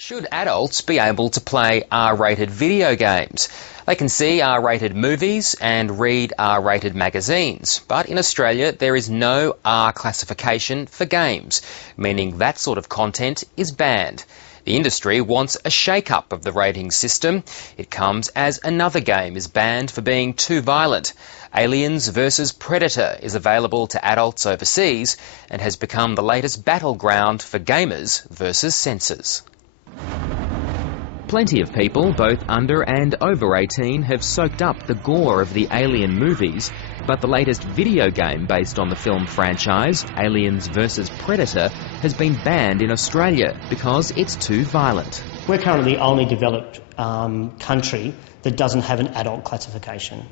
Should adults be able to play R-rated video games? They can see R-rated movies and read R-rated magazines, but in Australia there is no R classification for games, meaning that sort of content is banned. The industry wants a shake-up of the rating system. It comes as another game is banned for being too violent. Aliens vs Predator is available to adults overseas and has become the latest battleground for gamers versus censors. Plenty of people, both under and over 18, have soaked up the gore of the Alien movies, but the latest video game based on the film franchise, Aliens vs Predator, has been banned in Australia because it's too violent. We're currently the only developed country that doesn't have an adult classification,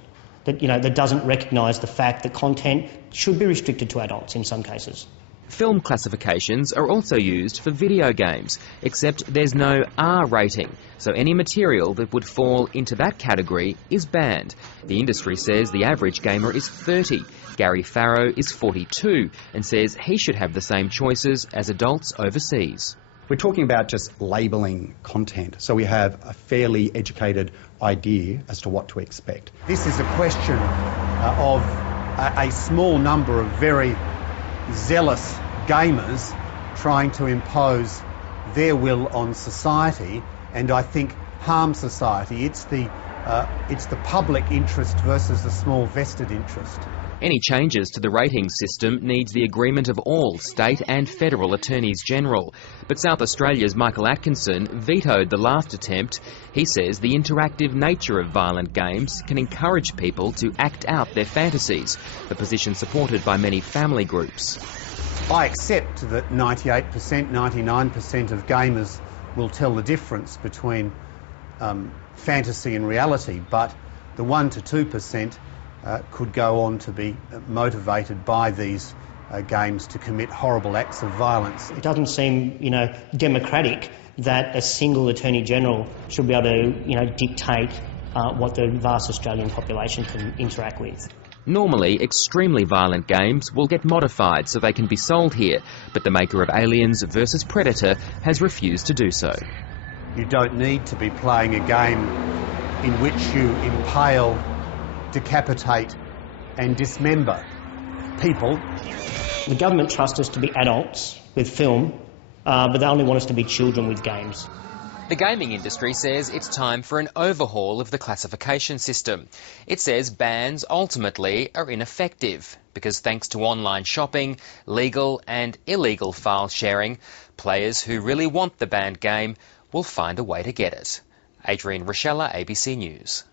that doesn't recognise the fact that content should be restricted to adults in some cases. Film classifications are also used for video games, except there's no R rating, so any material that would fall into that category is banned. The industry says the average gamer is 30. Gary Farrow is 42 and says he should have the same choices as adults overseas. We're talking about just labelling content, so we have a fairly educated idea as to what to expect. This is a question of a small number of very zealous gamers trying to impose their will on society, and I think harm society. It's the public interest versus the small vested interest. Any changes to the rating system needs the agreement of all state and federal attorneys general. But South Australia's Michael Atkinson vetoed the last attempt. He says the interactive nature of violent games can encourage people to act out their fantasies, a position supported by many family groups. I accept that 98%, 99% of gamers will tell the difference between fantasy and reality, but the 1 to 2% could go on to be motivated by these games to commit horrible acts of violence. It doesn't seem, democratic that a single Attorney General should be able to, dictate what the vast Australian population can interact with. Normally, extremely violent games will get modified so they can be sold here, but the maker of Aliens vs Predator has refused to do so. You don't need to be playing a game in which you impale, decapitate and dismember people. The government trusts us to be adults with film, but they only want us to be children with games. The gaming industry says it's time for an overhaul of the classification system. It says bans ultimately are ineffective because thanks to online shopping, legal and illegal file sharing, players who really want the banned game will find a way to get it. Adrian, Raschella, ABC News.